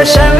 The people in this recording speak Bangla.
হাইরে শ্যামলা